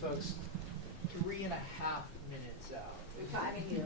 folks 3.5 minutes out. We're timing you.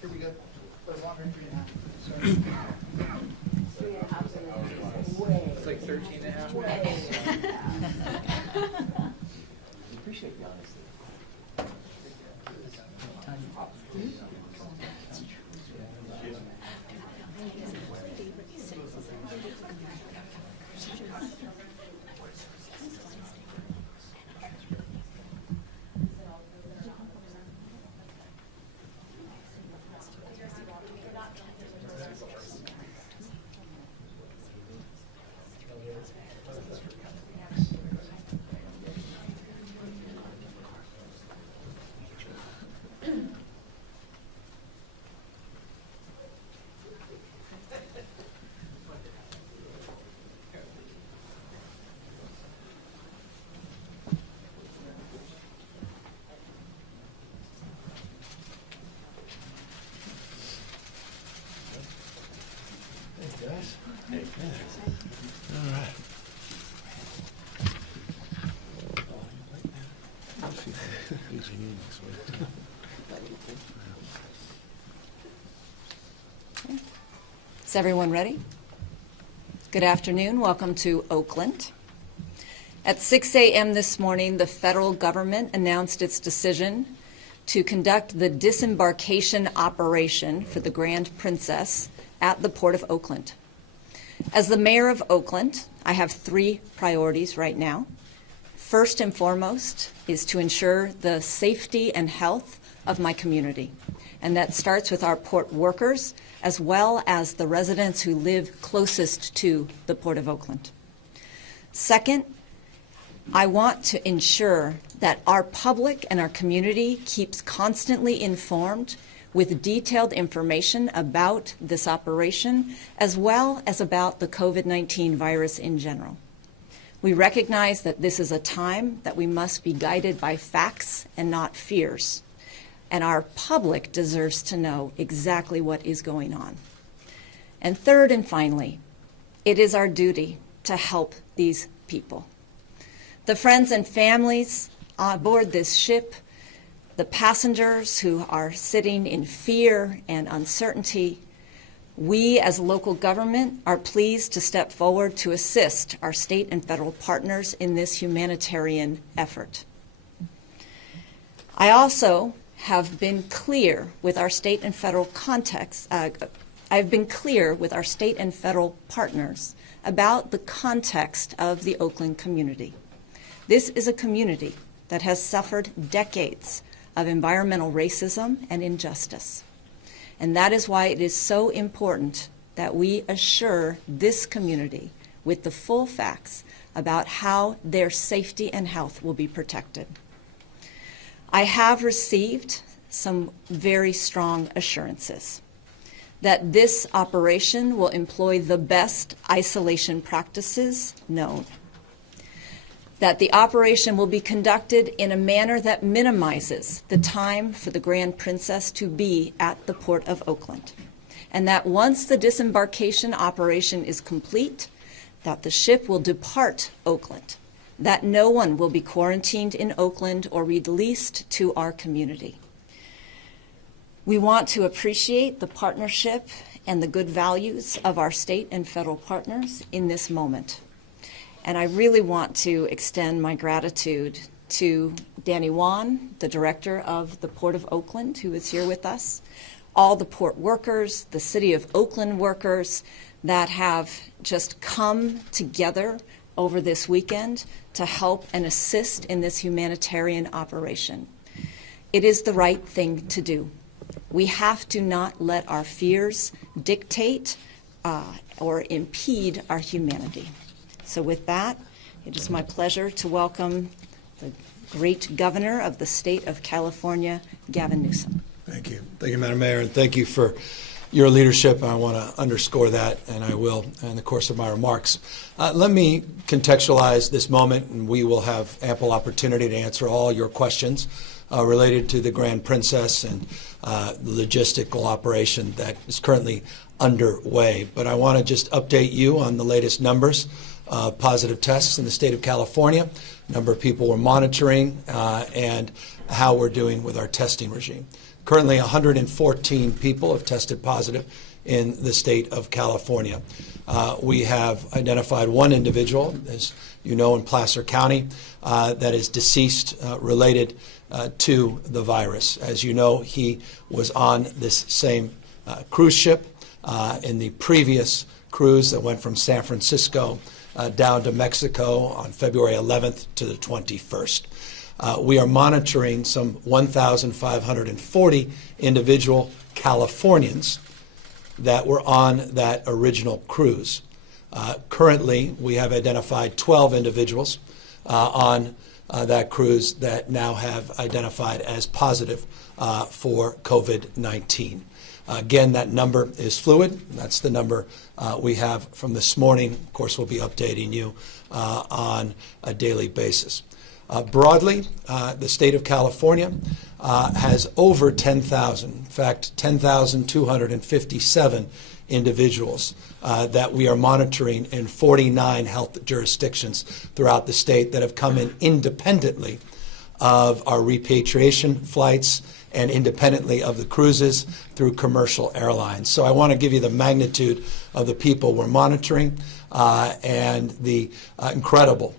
Here we go. But longer than 3.5. Sorry. 3.5 minutes. It's like 13.5 minutes. Appreciate the honesty. All right. Is everyone ready? Good afternoon. Welcome to Oakland. At 6 a.m. this morning, the federal government announced its decision to conduct the disembarkation operation for the Grand Princess at the Port of Oakland. As the mayor of Oakland, I have 3 priorities right now. First and foremost is to ensure the safety and health of my community. And that starts with our port workers as well as the residents who live closest to the Port of Oakland. Second, I want to ensure that our public and our community keeps constantly informed with detailed information about this operation, as well as about the COVID-19 virus in general. We recognize that this is a time that we must be guided by facts and not fears, and our public deserves to know exactly what is going on. And third and finally, it is our duty to help these people. The friends and families aboard this ship, the passengers who are sitting in fear and uncertainty, we as local government are pleased to step forward to assist our state and federal partners in this humanitarian effort. I also have been clear with our state and federal I've been clear with our state and federal partners about the context of the Oakland community. This is a community that has suffered decades of environmental racism and injustice. And that is why it is so important that we assure this community with the full facts about how their safety and health will be protected. I have received some very strong assurances that this operation will employ the best isolation practices known, that the operation will be conducted in a manner that minimizes the time for the Grand Princess to be at the Port of Oakland, and that once the disembarkation operation is complete, that the ship will depart Oakland, that no one will be quarantined in Oakland or released to our community. We want to appreciate the partnership and the good values of our state and federal partners in this moment. And I really want to extend my gratitude to Danny Wan, the director of the Port of Oakland, who is here with us, all the port workers, the City of Oakland workers that have just come together over this weekend to help and assist in this humanitarian operation. It is the right thing to do. We have to not let our fears dictate or impede our humanity. So with that, it is my pleasure to welcome the great governor of the state of California, Gavin Newsom. Thank you. Thank you, Madam Mayor, and thank you for your leadership. I want to underscore that, and I will in the course of my remarks. Let me contextualize this moment, and we will have ample opportunity to answer all your questions related to the Grand Princess and the logistical operation that is currently underway. But I want to just update you on the latest numbers of positive tests in the state of California, number of people we're monitoring, and how we're doing with our testing regime. Currently, 114 people have tested positive in the state of California. We have identified one individual, as you know, in Placer County that is deceased related to the virus. As you know, he was on this same cruise ship in the previous cruise that went from San Francisco down to Mexico on February 11th to the 21st. We are monitoring some 1,540 individual Californians that were on that original cruise. Currently, we have identified 12 individuals on that cruise that now have identified as positive for COVID-19. Again, that number is fluid. That's the number we have from this morning. Of course, we'll be updating you on a daily basis. Broadly, the state of California has over 10,000, in fact, 10,257 individuals that we are monitoring in 49 health jurisdictions throughout the state that have come in independently of our repatriation flights and independently of the cruises through commercial airlines. So I want to give you the magnitude of the people we're monitoring and the incredible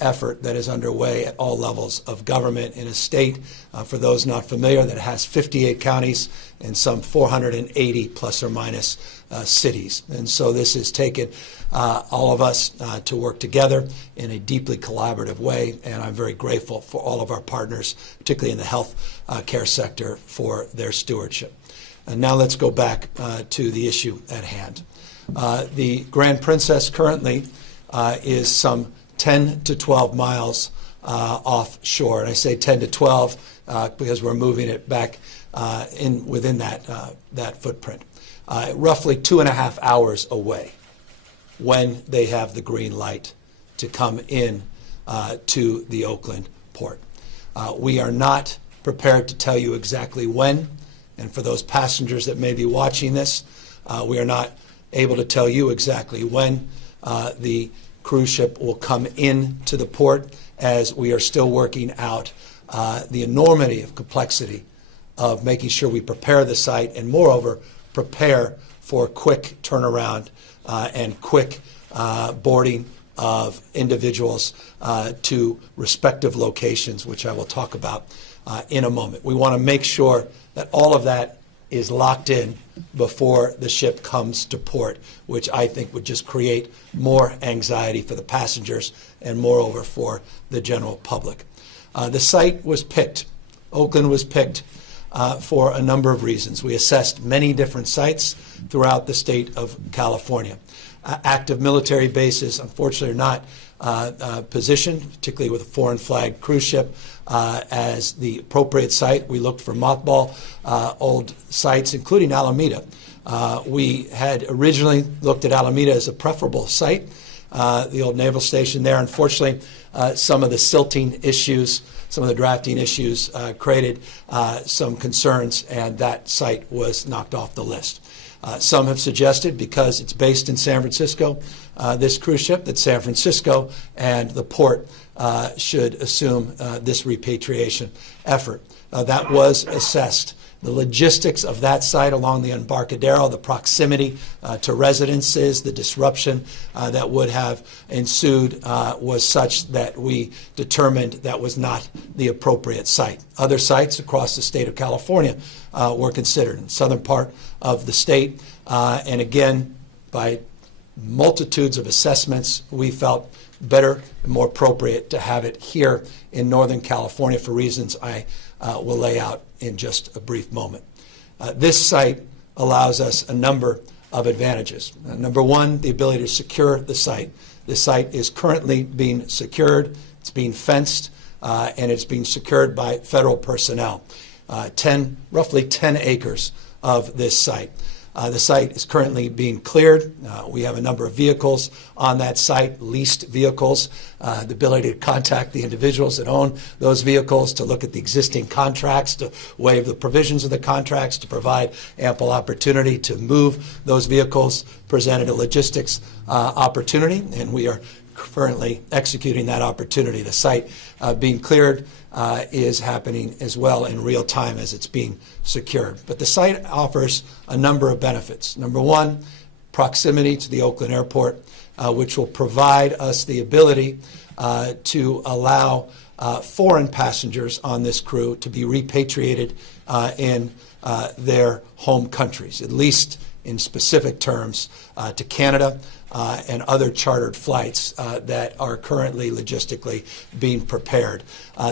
effort that is underway at all levels of government in a state, for those not familiar, that has 58 counties and some 480 plus or minus cities. And so this has taken all of us to work together in a deeply collaborative way, and I'm very grateful for all of our partners, particularly in the health care sector, for their stewardship. And now let's go back to the issue at hand. The Grand Princess currently is some 10 to 12 miles offshore. And I say 10 to 12 because we're moving it back within that footprint. Roughly 2.5 hours away when they have the green light to come in to the Oakland port. We are not prepared to tell you exactly when, and for those passengers that may be watching this, we are not able to tell you exactly when the cruise ship will come into the port, as we are still working out the enormity of complexity of making sure we prepare the site and, moreover, prepare for quick turnaround and quick boarding of individuals to respective locations, which I will talk about in a moment. We want to make sure that all of that is locked in before the ship comes to port, which I think would just create more anxiety for the passengers and, moreover, for the general public. The site was picked. Oakland was picked for a number of reasons. We assessed many different sites throughout the state of California. Active military bases, unfortunately, are not positioned, particularly with a foreign flag cruise ship, as the appropriate site. We looked for mothball old sites, including Alameda. We had originally looked at Alameda as a preferable site, the old naval station there. Unfortunately, some of the silting issues, some of the drafting issues created some concerns, and that site was knocked off the list. Some have suggested, because it's based in San Francisco, this cruise ship, that San Francisco and the port should assume this repatriation effort. That was assessed. The logistics of that site along the Embarcadero, the proximity to residences, the disruption that would have ensued was such that we determined that was not the appropriate site. Other sites across the state of California were considered in the southern part of the state. And again, by multitudes of assessments, we felt better and more appropriate to have it here in Northern California for reasons I will lay out in just a brief moment. This site allows us a number of advantages. Number one, the ability to secure the site. The site is currently being secured, it's being fenced, and it's being secured by federal personnel. Roughly 10 acres of this site. The site is currently being cleared. We have a number of vehicles on that site, leased vehicles, the ability to contact the individuals that own those vehicles, to look at the existing contracts, to waive the provisions of the contracts, to provide ample opportunity to move those vehicles, presented a logistics opportunity, and we are currently executing that opportunity. The site being cleared is happening as well in real time as it's being secured. But the site offers a number of benefits. Number one, proximity to the Oakland airport, which will provide us the ability to allow foreign passengers on this crew to be repatriated in their home countries, at least in specific terms to Canada and other chartered flights that are currently logistically being prepared.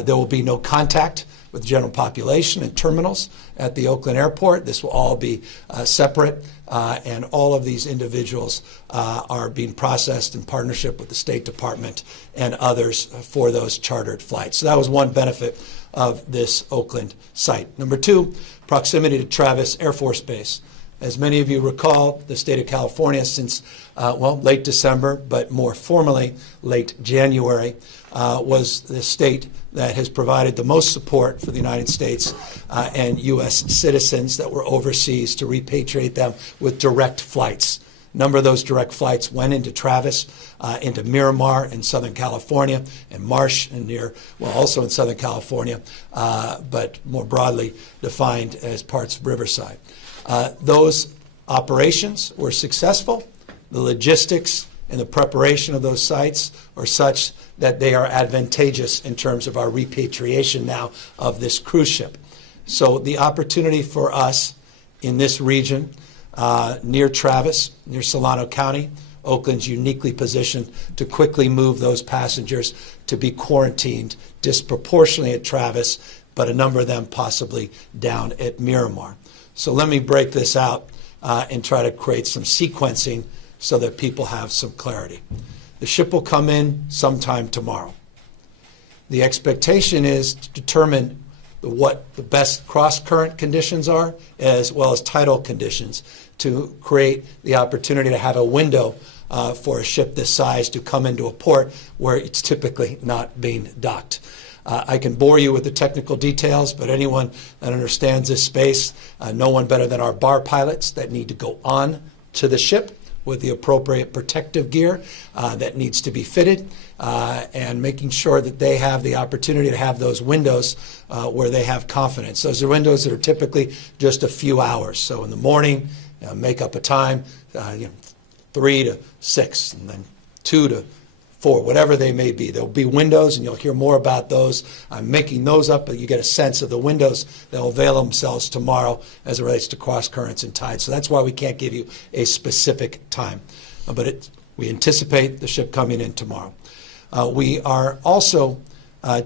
There will be no contact with the general population and terminals at the Oakland airport. This will all be separate, and all of these individuals are being processed in partnership with the State Department and others for those chartered flights. So that was one benefit of this Oakland site. Number two, proximity to Travis Air Force Base. As many of you recall, the state of California since, late December, but more formally late January, was the state that has provided the most support for the United States and U.S. citizens that were overseas to repatriate them with direct flights. A number of those direct flights went into Travis, into Miramar in Southern California, and Marsh and also in Southern California, but more broadly defined as parts of Riverside. Those operations were successful. The logistics and the preparation of those sites are such that they are advantageous in terms of our repatriation now of this cruise ship. So the opportunity for us in this region, near Travis, near Solano County, Oakland's uniquely positioned to quickly move those passengers to be quarantined disproportionately at Travis, but a number of them possibly down at Miramar. So let me break this out and try to create some sequencing so that people have some clarity. The ship will come in sometime tomorrow. The expectation is to determine what the best cross-current conditions are, as well as tidal conditions, to create the opportunity to have a window for a ship this size to come into a port where it's typically not being docked. I can bore you with the technical details, but anyone that understands this space, no one better than our bar pilots that need to go on to the ship with the appropriate protective gear that needs to be fitted, and making sure that they have the opportunity to have those windows where they have confidence. Those are windows that are typically just a few hours. So in the morning, make up a time, 3 to 6, and then 2 to 4, whatever they may be. There'll be windows, and you'll hear more about those. I'm making those up, but you get a sense of the windows that will avail themselves tomorrow as it relates to cross currents and tides. So that's why we can't give you a specific time. But we anticipate the ship coming in tomorrow. We are also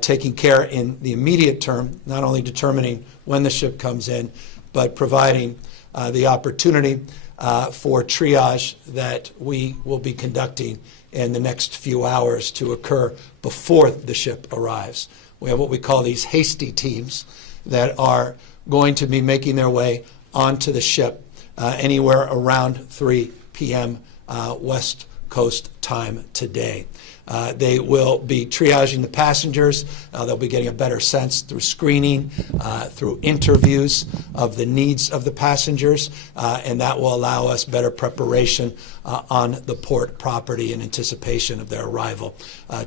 taking care in the immediate term, not only determining when the ship comes in, but providing the opportunity for triage that we will be conducting in the next few hours to occur before the ship arrives. We have what we call these hasty teams that are going to be making their way onto the ship anywhere around 3 p.m. West Coast time today. They will be triaging the passengers. They'll be getting a better sense through screening, through interviews of the needs of the passengers, and that will allow us better preparation on the port property in anticipation of their arrival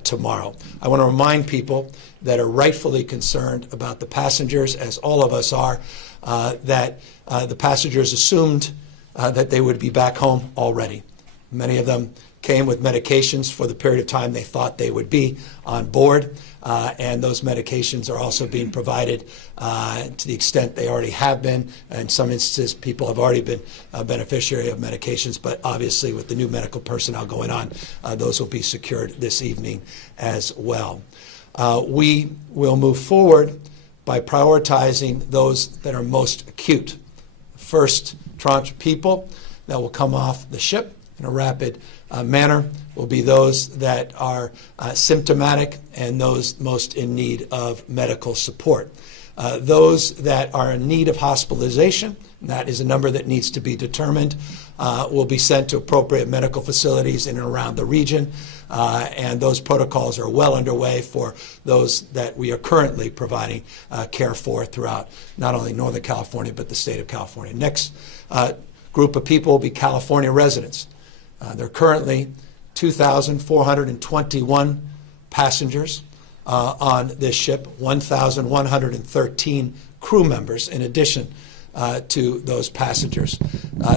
tomorrow. I want to remind people that are rightfully concerned about the passengers, as all of us are, that the passengers assumed that they would be back home already. Many of them came with medications for the period of time they thought they would be on board, and those medications are also being provided to the extent they already have been. In some instances, people have already been a beneficiary of medications, but obviously with the new medical personnel going on, those will be secured this evening as well. We will move forward by prioritizing those that are most acute. First tranche of people that will come off the ship in a rapid manner will be those that are symptomatic and those most in need of medical support. Those that are in need of hospitalization, and that is a number that needs to be determined, will be sent to appropriate medical facilities in and around the region, and those protocols are well underway for those that we are currently providing care for throughout not only Northern California but the state of California. Next group of people will be California residents. There are currently 2,421 passengers on this ship, 1,113 crew members in addition to those passengers.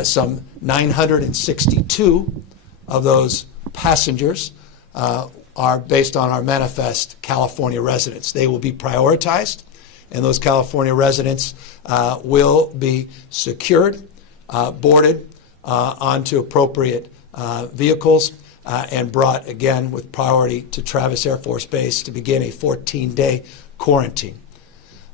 Some 962 of those passengers are based on our manifest California residents. They will be prioritized, and those California residents will be secured, boarded onto appropriate vehicles, and brought again with priority to Travis Air Force Base to begin a 14-day quarantine.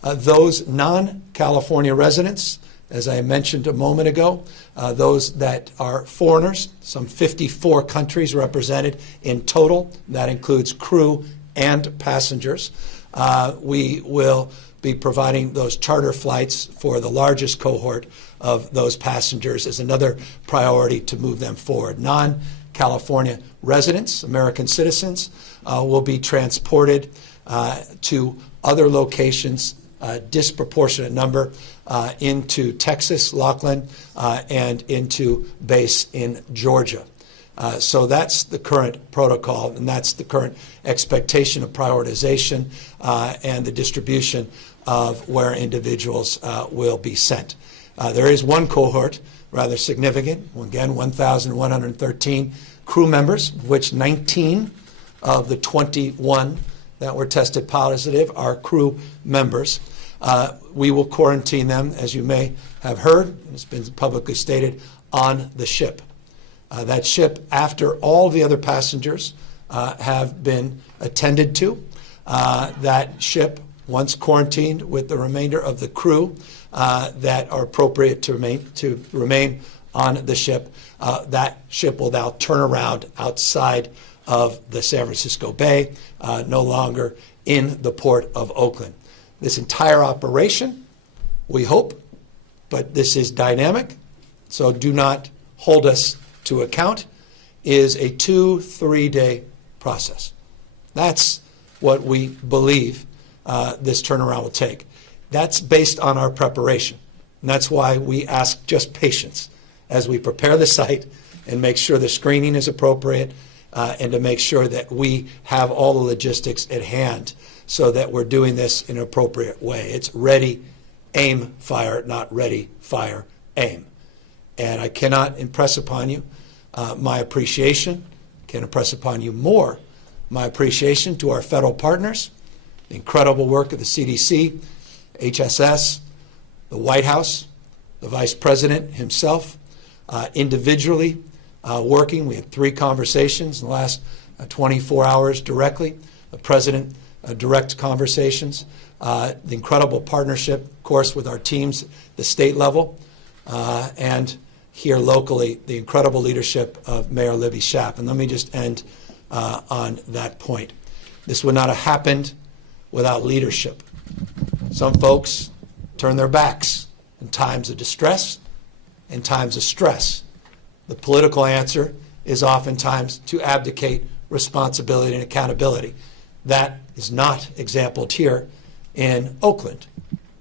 Those non-California residents, as I mentioned a moment ago, those that are foreigners, some 54 countries represented in total. That includes crew and passengers. We will be providing those charter flights for the largest cohort of those passengers as another priority to move them forward. Non-California residents, American citizens, will be transported to other locations, disproportionate number, into Texas, Oakland, and into base in Georgia. So that's the current protocol, and that's the current expectation of prioritization and the distribution of where individuals will be sent. There is one cohort, rather significant, again, 1,113 crew members, of which 19 of the 21 that were tested positive are crew members. We will quarantine them, as you may have heard, and it's been publicly stated, on the ship. That ship, after all the other passengers have been attended to, that ship, once quarantined with the remainder of the crew that are appropriate to remain on the ship, that ship will now turn around outside of the San Francisco Bay, no longer in the port of Oakland. This entire operation, we hope, but this is dynamic, so do not hold us to account, is a 2-3 day process. That's what we believe this turnaround will take. That's based on our preparation. And that's why we ask just patience as we prepare the site and make sure the screening is appropriate and to make sure that we have all the logistics at hand so that we're doing this in an appropriate way. It's ready, aim, fire, not ready, fire, aim. And I cannot impress upon you my appreciation, can impress upon you more my appreciation to our federal partners, the incredible work of the CDC, HSS, the White House, the Vice President himself, individually working. We had 3 conversations in the last 24 hours directly. The President direct conversations. The incredible partnership, of course, with our teams at the state level and here locally, the incredible leadership of Mayor Libby Schaap. And let me just end on that point. This would not have happened without leadership. Some folks turn their backs in times of distress, in times of stress. The political answer is oftentimes to abdicate responsibility and accountability. That is not exampled here in Oakland.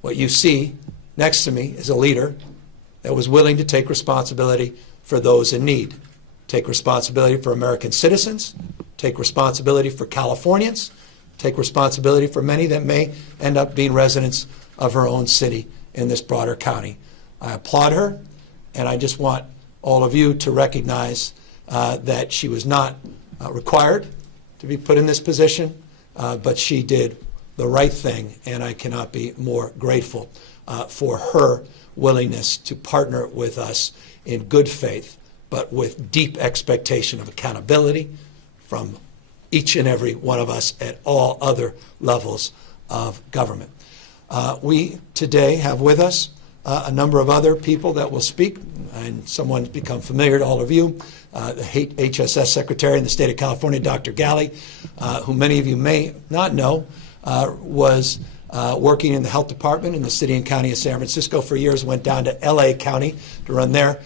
What you see next to me is a leader that was willing to take responsibility for those in need, take responsibility for American citizens, take responsibility for Californians, take responsibility for many that may end up being residents of her own city in this broader county. I applaud her, and I just want all of you to recognize that she was not required to be put in this position, but she did the right thing, and I cannot be more grateful for her willingness to partner with us in good faith, but with deep expectation of accountability from each and every one of us at all other levels of government. We today have with us a number of other people that will speak, and someone's become familiar to all of you, the HSS Secretary in the state of California, Dr. Galley, who many of you may not know, was working in the health department in the city and county of San Francisco for years, went down to LA County to run their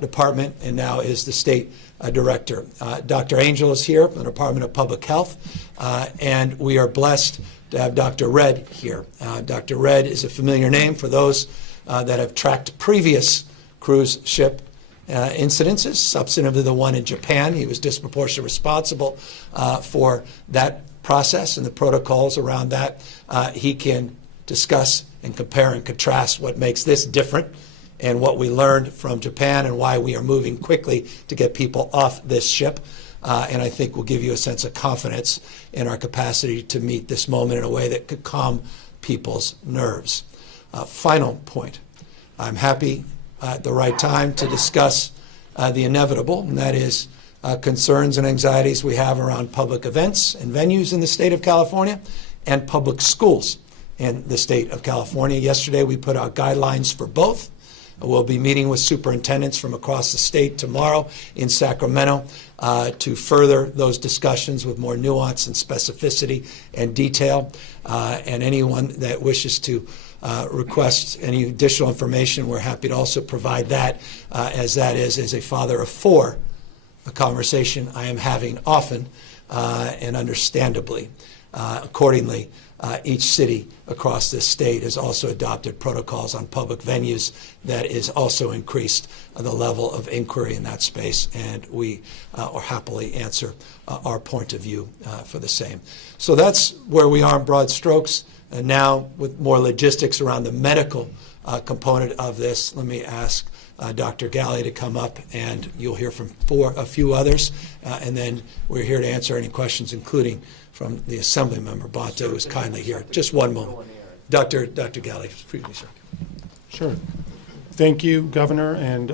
department, and now is the state director. Dr. Angel is here from the Department of Public Health, and we are blessed to have Dr. Red here. Dr. Red is a familiar name for those that have tracked previous cruise ship incidences, substantive to the one in Japan. He was disproportionately responsible for that process and the protocols around that. He can discuss and compare and contrast what makes this different and what we learned from Japan and why we are moving quickly to get people off this ship. And I think will give you a sense of confidence in our capacity to meet this moment in a way that could calm people's nerves. Final point. I'm happy at the right time to discuss the inevitable, and that is concerns and anxieties we have around public events and venues in the state of California and public schools in the state of California. Yesterday, we put out guidelines for both. We'll be meeting with superintendents from across the state tomorrow in Sacramento to further those discussions with more nuance and specificity and detail. And anyone that wishes to request any additional information, we're happy to also provide that, as that is, as a father of four, a conversation I am having often and understandably. Accordingly, each city across this state has also adopted protocols on public venues that is also increased the level of inquiry in that space, and we will happily answer our point of view for the same. So that's where we are in broad strokes. And now with more logistics around the medical component of this, let me ask Dr. Galley to come up, and you'll hear from a few others, and then we're here to answer any questions, including from the Assembly Member Bonta, who is kindly here. Just one moment. Dr. Galley, please, sir. Sure. Thank you, Governor, and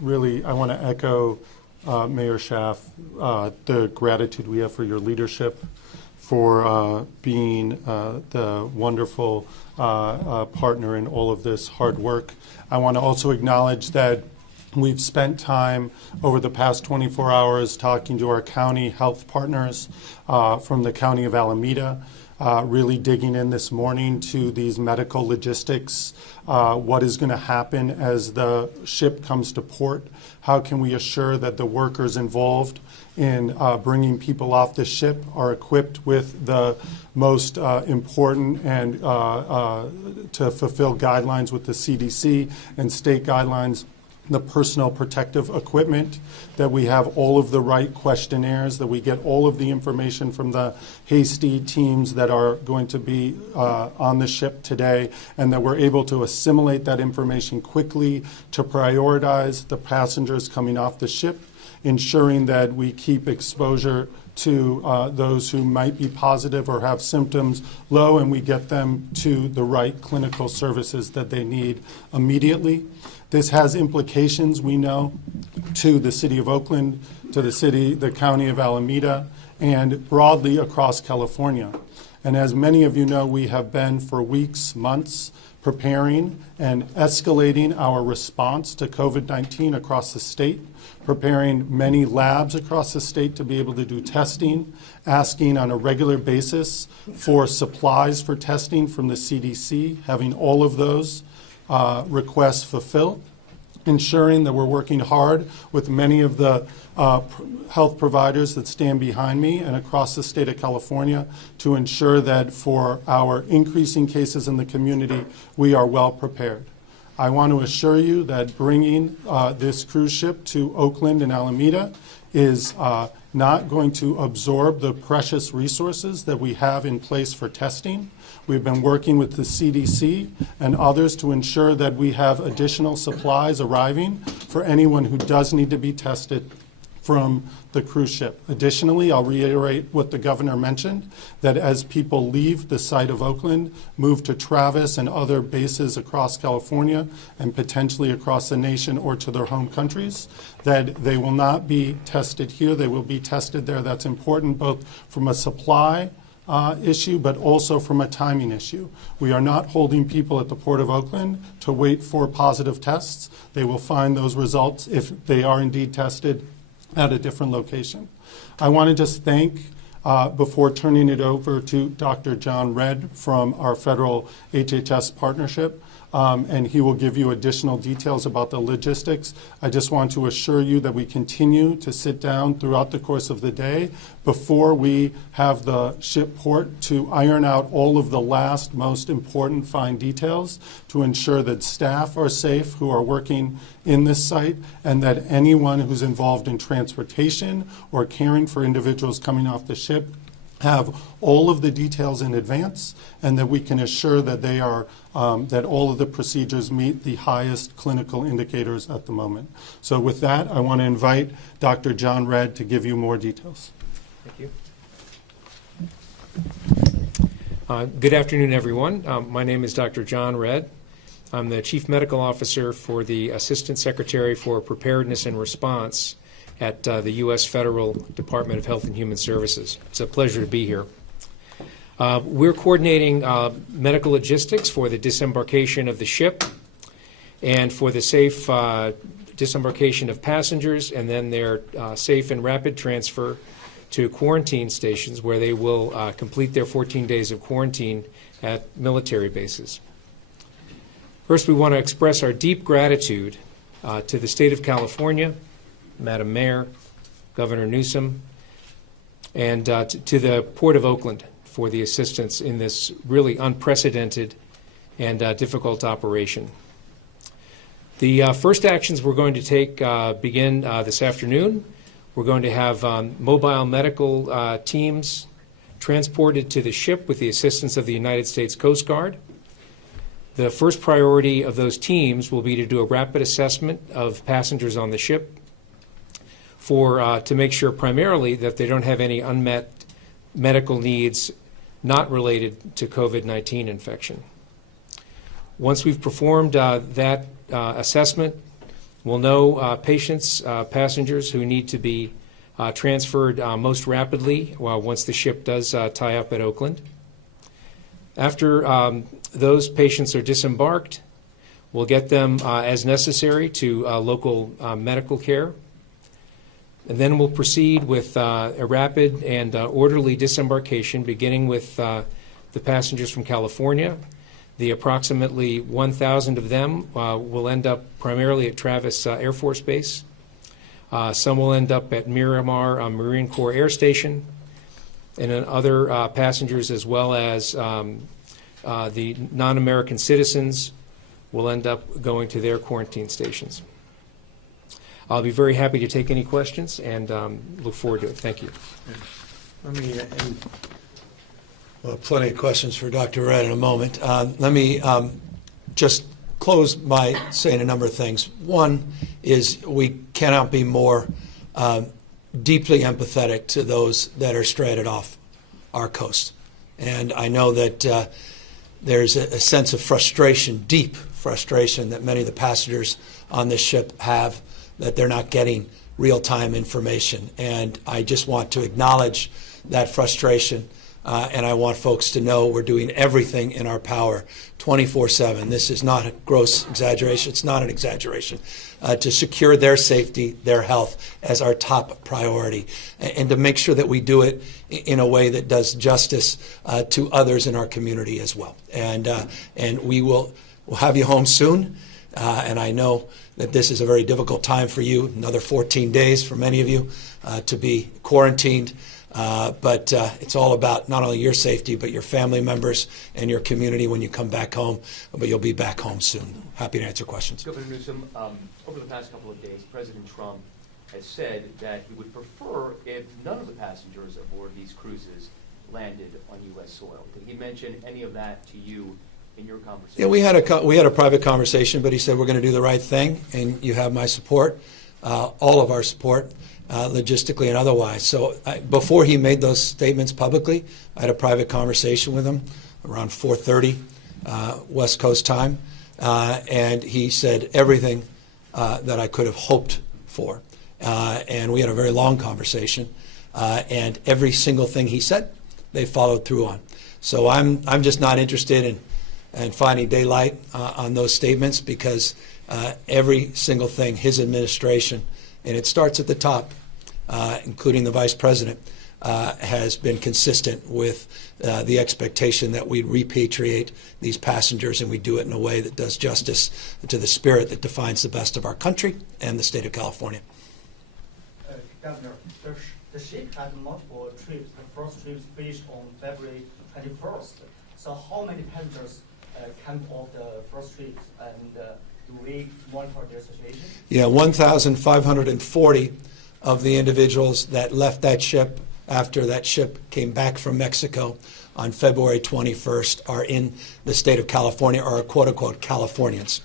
really I want to echo Mayor Schaaf, the gratitude we have for your leadership, for being the wonderful partner in all of this hard work. I want to also acknowledge that we've spent time over the past 24 hours talking to our county health partners from the County of Alameda, really digging in this morning to these medical logistics, what is going to happen as the ship comes to port, how can we assure that the workers involved in bringing people off the ship are equipped with the most important and to fulfill guidelines with the CDC and state guidelines, the personal protective equipment, that we have all of the right questionnaires, that we get all of the information from the hasty teams that are going to be on the ship today, and that we're able to assimilate that information quickly to prioritize the passengers coming off the ship, ensuring that we keep exposure to those who might be positive or have symptoms low, and we get them to the right clinical services that they need immediately. This has implications, we know, to the city of Oakland, to the county of Alameda, and broadly across California. And as many of you know, we have been for weeks, months, preparing and escalating our response to COVID-19 across the state, preparing many labs across the state to be able to do testing, asking on a regular basis for supplies for testing from the CDC, having all of those requests fulfilled, ensuring that we're working hard with many of the health providers that stand behind me and across the state of California to ensure that for our increasing cases in the community, we are well prepared. I want to assure you that bringing this cruise ship to Oakland and Alameda is not going to absorb the precious resources that we have in place for testing. We've been working with the CDC and others to ensure that we have additional supplies arriving for anyone who does need to be tested from the cruise ship. Additionally, I'll reiterate what the governor mentioned, that as people leave the site of Oakland, move to Travis and other bases across California and potentially across the nation or to their home countries, that they will not be tested here, they will be tested there. That's important both from a supply issue, but also from a timing issue. We are not holding people at the Port of Oakland to wait for positive tests. They will find those results if they are indeed tested at a different location. I want to just thank, before turning it over to Dr. John Redd from our federal HHS partnership, and he will give you additional details about the logistics. I just want to assure you that we continue to sit down throughout the course of the day before we have the ship port to iron out all of the last most important fine details to ensure that staff are safe who are working in this site, and that anyone who's involved in transportation or caring for individuals coming off the ship have all of the details in advance, and that we can assure that they are that all of the procedures meet the highest clinical indicators at the moment. So with that, I want to invite Dr. John Redd to give you more details. Thank you. Good afternoon, everyone. My name is Dr. John Redd. I'm the Chief Medical Officer for the Assistant Secretary for Preparedness and Response at the U.S. Federal Department of Health and Human Services. It's a pleasure to be here. We're coordinating medical logistics for the disembarkation of the ship and for the safe disembarkation of passengers, and then their safe and rapid transfer to quarantine stations where they will complete their 14 days of quarantine at military bases. First, we want to express our deep gratitude to the state of California, Madam Mayor, Governor Newsom, and to the Port of Oakland for the assistance in this really unprecedented and difficult operation. The first actions we're going to take begin this afternoon. We're going to have mobile medical teams transported to the ship with the assistance of the United States Coast Guard. The first priority of those teams will be to do a rapid assessment of passengers on the ship to make sure primarily that they don't have any unmet medical needs not related to COVID-19 infection. Once we've performed that assessment, we'll know passengers who need to be transferred most rapidly once the ship does tie up at Oakland. After those patients are disembarked, we'll get them as necessary to local medical care. And then we'll proceed with a rapid and orderly disembarkation, beginning with the passengers from California. The approximately 1,000 of them will end up primarily at Travis Air Force Base. Some will end up at Miramar Marine Corps Air Station, and then other passengers, as well as the non-American citizens, will end up going to their quarantine stations. I'll be very happy to take any questions and look forward to it. Thank you. Let me, plenty of questions for Dr. Redd in a moment. Let me just close by saying a number of things. One is we cannot be more deeply empathetic to those that are stranded off our coast. And I know that there's a sense of frustration, deep frustration, that many of the passengers on this ship have, that they're not getting real-time information. And I just want to acknowledge that frustration, and I want folks to know we're doing everything in our power 24/7. This is not a gross exaggeration. It's not an exaggeration. To secure their safety, their health as our top priority, and to make sure that we do it in a way that does justice to others in our community as well. And we'll have you home soon, and I know that this is a very difficult time for you, another 14 days for many of you to be quarantined. But it's all about not only your safety, but your family members and your community when you come back home. But you'll be back home soon. Happy to answer questions. Governor Newsom, over the past couple of days, President Trump has said that he would prefer if none of the passengers aboard these cruises landed on U.S. soil. Did he mention any of that to you in your conversation? Yeah, we had a private conversation, but he said we're going to do the right thing, and you have my support, all of our support, logistically and otherwise. So before he made those statements publicly, I had a private conversation with him around 4:30 West Coast time, and he said everything that I could have hoped for. And we had a very long conversation, and every single thing he said, they followed through on. So I'm just not interested in finding daylight on those statements, because every single thing his administration, and it starts at the top, including the vice president, has been consistent with the expectation that we repatriate these passengers, and we do it in a way that does justice to the spirit that defines the best of our country and the state of California. Governor, the ship had multiple trips. The first trip finished on February 21st. So how many passengers came off the first trip, and do we monitor their situation? Yeah, 1,540 of the individuals that left that ship after that ship came back from Mexico on February 21st are in the state of California, or are quote-unquote Californians.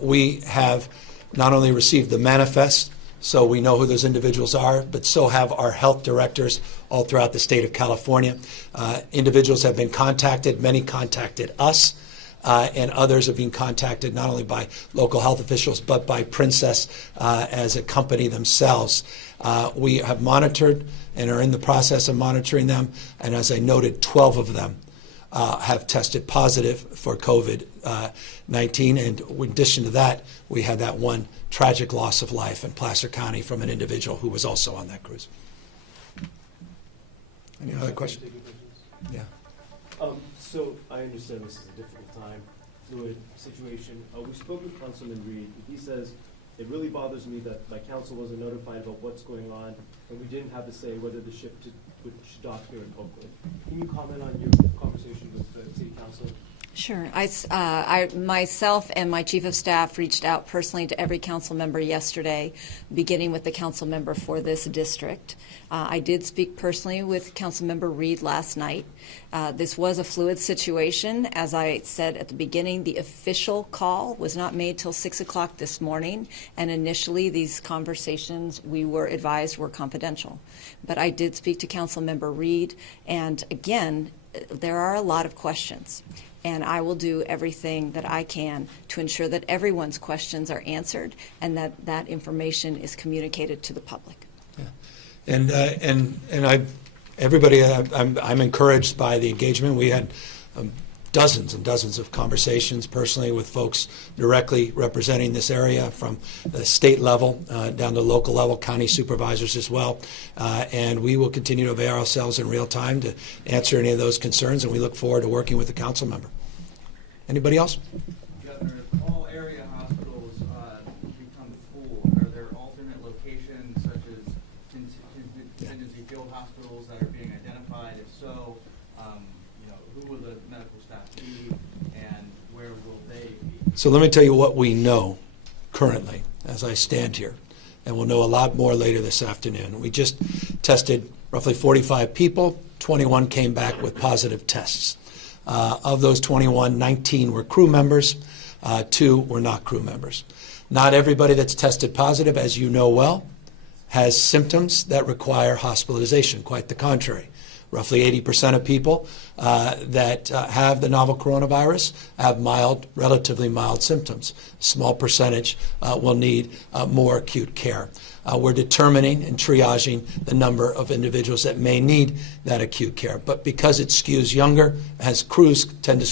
We have not only received the manifest, so we know who those individuals are, but so have our health directors all throughout the state of California. Individuals have been contacted. Many contacted us, and others have been contacted not only by local health officials, but by Princess as a company themselves. We have monitored and are in the process of monitoring them, and as I noted, 12 of them have tested positive for COVID-19. And in addition to that, we had that one tragic loss of life in Placer County from an individual who was also on that cruise. Any other questions? Yeah. So I understand this is a difficult time, fluid situation. We spoke with Councilman Reed. He says, it really bothers me that my council wasn't notified about what's going on, and we didn't have to say whether the ship should dock here in Oakland. Can you comment on your conversation with the city council? Sure. I myself and my chief of staff reached out personally to every council member yesterday, beginning with the council member for this district. I did speak personally with Councilmember Reed last night. This was a fluid situation. As I said at the beginning, the official call was not made till 6 o'clock this morning, and initially these conversations, we were advised, were confidential. But I did speak to Councilmember Reed, and again, there are a lot of questions. And I will do everything that I can to ensure that everyone's questions are answered and that that information is communicated to the public. Yeah. Everybody, I'm encouraged by the engagement. We had dozens and dozens of conversations personally with folks directly representing this area from the state level down to local level, county supervisors as well. And we will continue to avail ourselves in real time to answer any of those concerns, and we look forward to working with the council member. Anybody else? Governor, if all area hospitals become full, are there alternate locations such as contingency field hospitals that are being identified? If so, who will the medical staff be, and where will they be? So let me tell you what we know currently as I stand here, and we'll know a lot more later this afternoon. We just tested roughly 45 people. 21 came back with positive tests. Of those 21, 19 were crew members, 2 were not crew members. Not everybody that's tested positive, as you know well, has symptoms that require hospitalization. Quite the contrary. Roughly 80% of people that have the novel coronavirus have mild, relatively mild symptoms. A small percentage will need more acute care. We're determining and triaging the number of individuals that may need that acute care. But because it skews younger, as crews tend to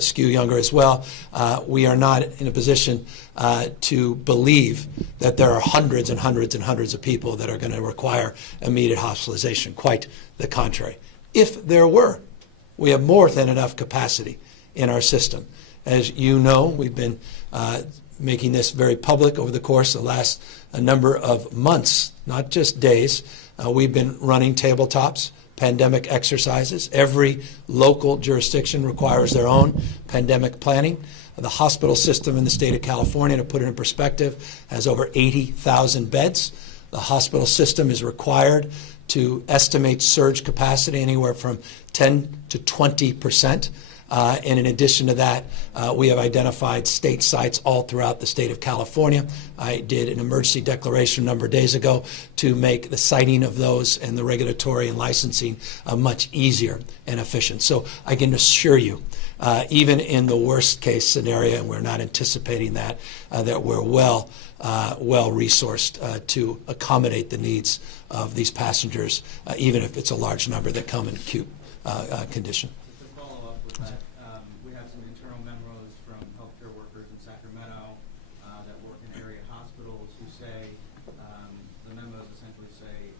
skew younger as well, we are not in a position to believe that there are hundreds and hundreds and hundreds of people that are going to require immediate hospitalization. Quite the contrary. If there were, we have more than enough capacity in our system. As you know, we've been making this very public over the course of the last number of months, not just days. We've been running tabletops, pandemic exercises. Every local jurisdiction requires their own pandemic planning. The hospital system in the state of California, to put it in perspective, has over 80,000 beds. The hospital system is required to estimate surge capacity anywhere from 10 to 20%. And in addition to that, we have identified state sites all throughout the state of California. I did an emergency declaration a number of days ago to make the siting of those and the regulatory and licensing much easier and efficient. So I can assure you, even in the worst case scenario, and we're not anticipating that, that we're well resourced to accommodate the needs of these passengers, even if it's a large number that come in acute condition. To follow up with that, we have some internal memos from healthcare workers in Sacramento that work in area hospitals who say the memos essentially say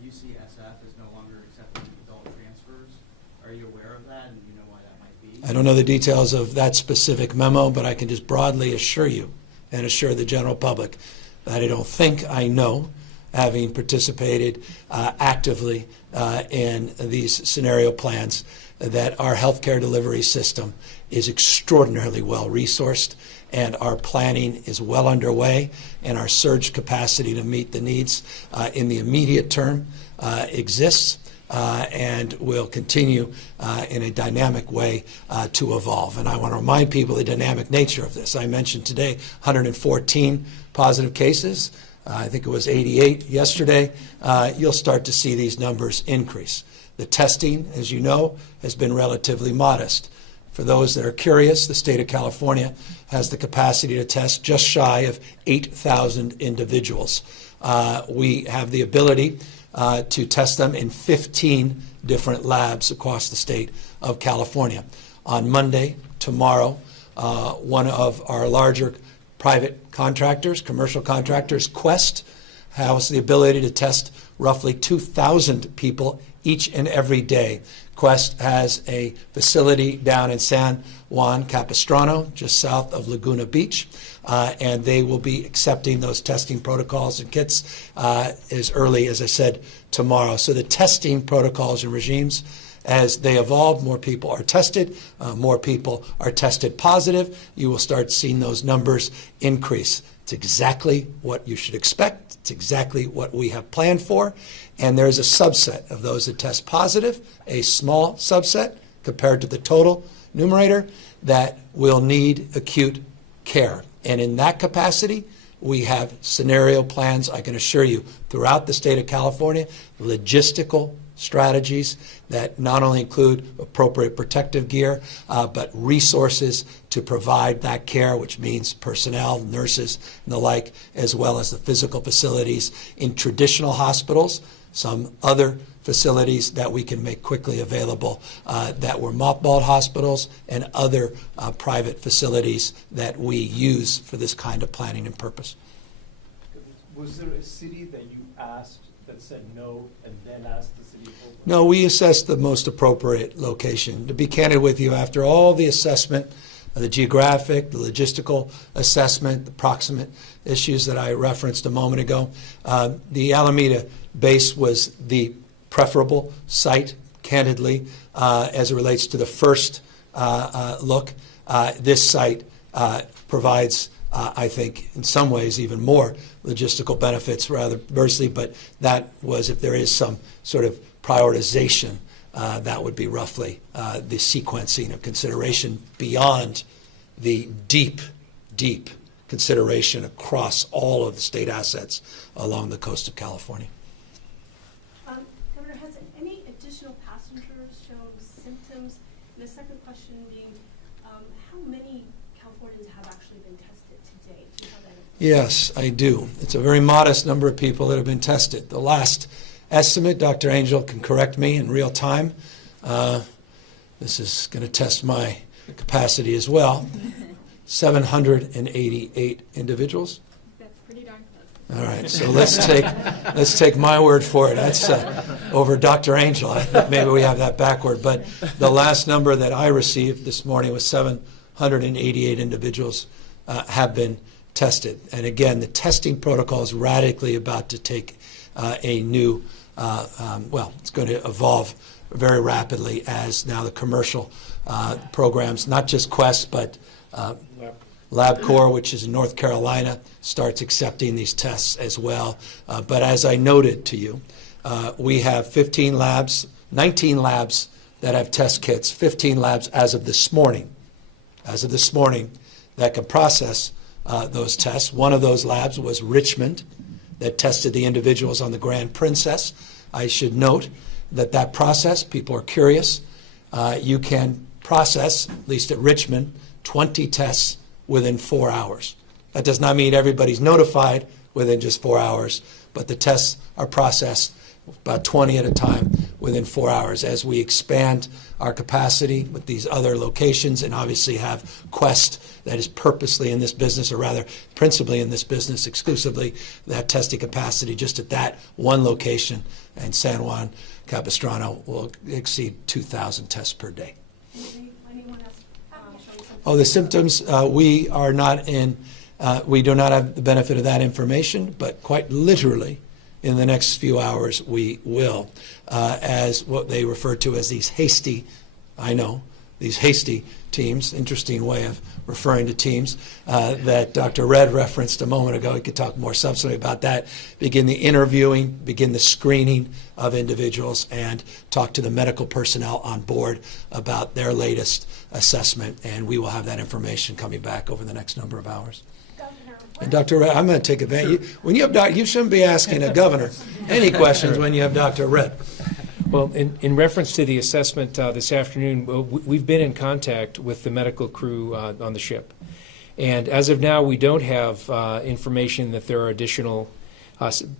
UCSF USF is no longer accepting adult transfers. Are you aware of that, and do you know why that might be? I don't know the details of that specific memo, but I can just broadly assure you and assure the general public that I don't think I know, having participated actively in these scenario plans, that our healthcare delivery system is extraordinarily well resourced, and our planning is well underway, and our surge capacity to meet the needs in the immediate term exists and will continue in a dynamic way to evolve. And I want to remind people the dynamic nature of this. I mentioned today 114 positive cases. I think it was 88 yesterday. You'll start to see these numbers increase. The testing, as you know, has been relatively modest. For those that are curious, the state of California has the capacity to test just shy of 8,000 individuals. We have the ability to test them in 15 different labs across the state of California. On Monday, tomorrow, one of our larger private contractors, commercial contractors, Quest, has the ability to test roughly 2,000 people each and every day. Quest has a facility down in San Juan Capistrano, just south of Laguna Beach, and they will be accepting those testing protocols and kits as early, as I said, tomorrow. So the testing protocols and regimes, as they evolve, more people are tested, more people are tested positive. You will start seeing those numbers increase. It's exactly what you should expect. It's exactly what we have planned for. And there's a subset of those that test positive, a small subset compared to the total numerator, that will need acute care. And in that capacity, we have scenario plans, I can assure you, throughout the state of California, logistical strategies that not only include appropriate protective gear, but resources to provide that care, which means personnel, nurses, and the like, as well as the physical facilities in traditional hospitals, some other facilities that we can make quickly available that were mothballed hospitals, and other private facilities that we use for this kind of planning and purpose. Was there a city that you asked that said no and then asked the city of Oakland? No, we assessed the most appropriate location. To be candid with you, after all the assessment, the geographic, the logistical assessment, the proximate issues that I referenced a moment ago, the Alameda base was the preferable site, candidly, as it relates to the first look. This site provides, I think, in some ways, even more logistical benefits rather adversely, but that was, if there is some sort of prioritization, that would be roughly the sequencing of consideration beyond the deep, deep consideration across all of the state assets along the coast of California. Governor, has any additional passengers shown symptoms? And the second question being, how many Californians have actually been tested to date? Do you have that? Yes, I do. It's a very modest number of people that have been tested. The last estimate, Dr. Angel can correct me in real time. This is going to test my capacity as well. 788 individuals. That's pretty darn close. All right, so let's take my word for it. That's over Dr. Angel. I think maybe we have that backward. But the last number that I received this morning was 788 individuals have been tested. And again, the testing protocol is radically about to take a new, it's going to evolve very rapidly as now the commercial programs, not just Quest, but LabCorp, which is in North Carolina, starts accepting these tests as well. But as I noted to you, we have 19 labs that have test kits, 15 labs as of this morning, that can process those tests. One of those labs was Richmond, that tested the individuals on the Grand Princess. I should note that process, people are curious, you can process, at least at Richmond, 20 tests within 4 hours. That does not mean everybody's notified within just 4 hours, but the tests are processed about 20 at a time within 4 hours. As we expand our capacity with these other locations and obviously have Quest that is purposely in this business, or rather principally in this business exclusively, that testing capacity just at that one location in San Juan Capistrano will exceed 2,000 tests per day. Anyone else showing symptoms? Oh, the symptoms, we are not in, we do not have the benefit of that information, but quite literally in the next few hours we will, as what they refer to as these hasty, I know, these hasty teams, interesting way of referring to teams, that Dr. Red referenced a moment ago. He could talk more substantially about that. Begin the interviewing, begin the screening of individuals, and talk to the medical personnel on board about their latest assessment, and we will have that information coming back over the next number of hours. And Dr. Red, I'm going to take advantage. When you have you shouldn't be asking a governor any questions when you have Dr. Red. Well, in reference to the assessment this afternoon, we've been in contact with the medical crew on the ship. And as of now, we don't have information that there are additional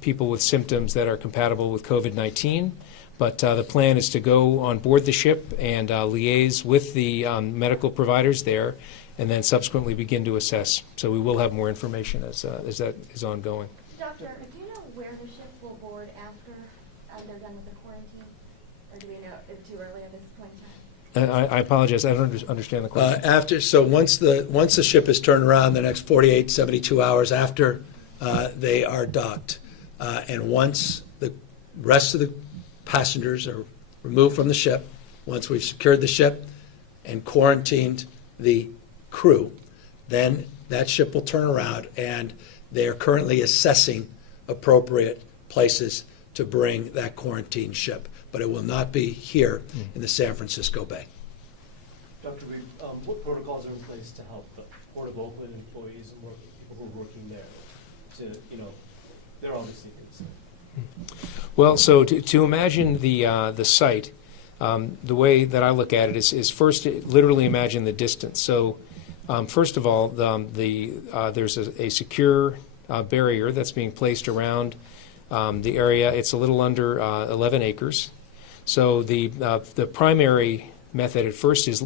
people with symptoms that are compatible with COVID-19. But the plan is to go on board the ship and liaise with the medical providers there, and then subsequently begin to assess. So we will have more information as that is ongoing. Doctor, do you know where the ship will board after they're done with the quarantine? Or do we know it's too early at this point in time? I apologize. I don't understand the question. So once the ship is turned around, the next 48, 72 hours after they are docked, and once the rest of the passengers are removed from the ship, once we've secured the ship and quarantined the crew, then that ship will turn around, and they are currently assessing appropriate places to bring that quarantine ship. But it will not be here in the San Francisco Bay. Dr. Reed, what protocols are in place to help the Port of Oakland employees and people who are working there? They're obviously concerned. Well, so to imagine the site, the way that I look at it is first literally imagine the distance. So first of all, there's a secure barrier that's being placed around the area. It's a little under 11 acres. So the primary method at first is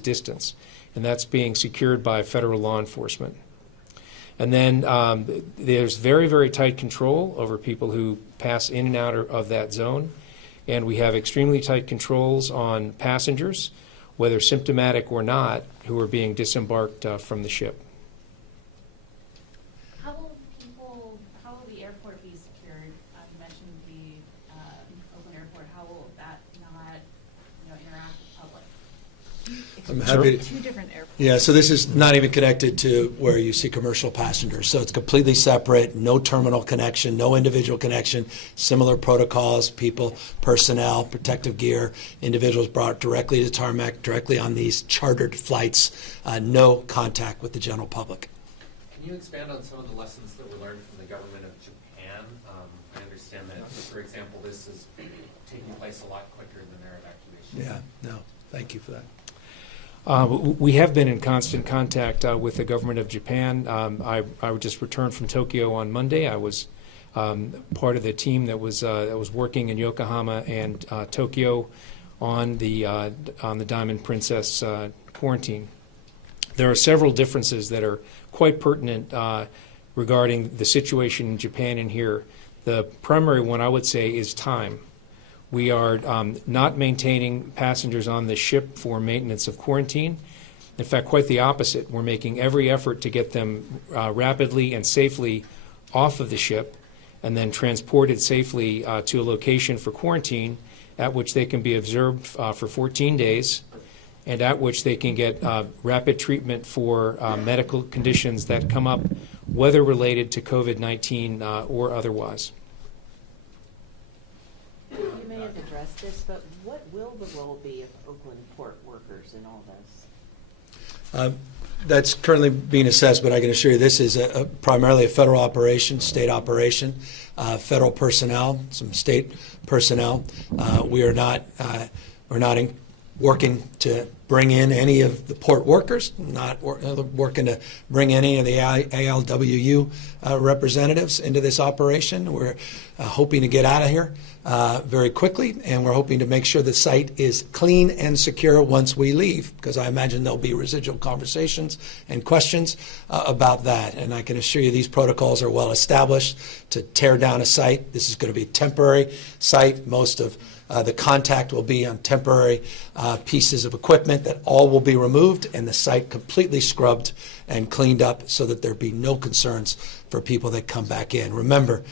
distance, and that's being secured by federal law enforcement. And then there's very, very tight control over people who pass in and out of that zone. And we have extremely tight controls on passengers, whether symptomatic or not, who are being disembarked from the ship. How will the airport be secured? You mentioned the Oakland airport. How will that not interact with public? I'm happy to. Two different airports. Yeah, so this is not even connected to where you see commercial passengers. So it's completely separate, no terminal connection, no individual connection, similar protocols, people, personnel, protective gear, individuals brought directly to tarmac, directly on these chartered flights, no contact with the general public. Can you expand on some of the lessons that were learned from the government of Japan? I understand that, for example, this is taking place a lot quicker than their evacuation. Yeah, no, thank you for that. We have been in constant contact with the government of Japan. I just returned from Tokyo on Monday. I was part of the team that was working in Yokohama and Tokyo on the Diamond Princess quarantine. There are several differences that are quite pertinent regarding the situation in Japan and here. The primary one I would say is time. We are not maintaining passengers on the ship for maintenance of quarantine. In fact, quite the opposite. We're making every effort to get them rapidly and safely off of the ship and then transported safely to a location for quarantine at which they can be observed for 14 days and at which they can get rapid treatment for medical conditions that come up, whether related to COVID-19 or otherwise. You may have addressed this, but what will the role be of Oakland port workers in all this? That's currently being assessed, but I can assure you this is primarily a federal operation, state operation, federal personnel, some state personnel. We're not working to bring in any of the port workers, not working to bring any of the ALWU representatives into this operation. We're hoping to get out of here very quickly, and we're hoping to make sure the site is clean and secure once we leave, because I imagine there'll be residual conversations and questions about that. And I can assure you these protocols are well established to tear down a site. This is going to be a temporary site. Most of the contact will be on temporary pieces of equipment that all will be removed and the site completely scrubbed and cleaned up so that there be no concerns for people that come back in. Remember,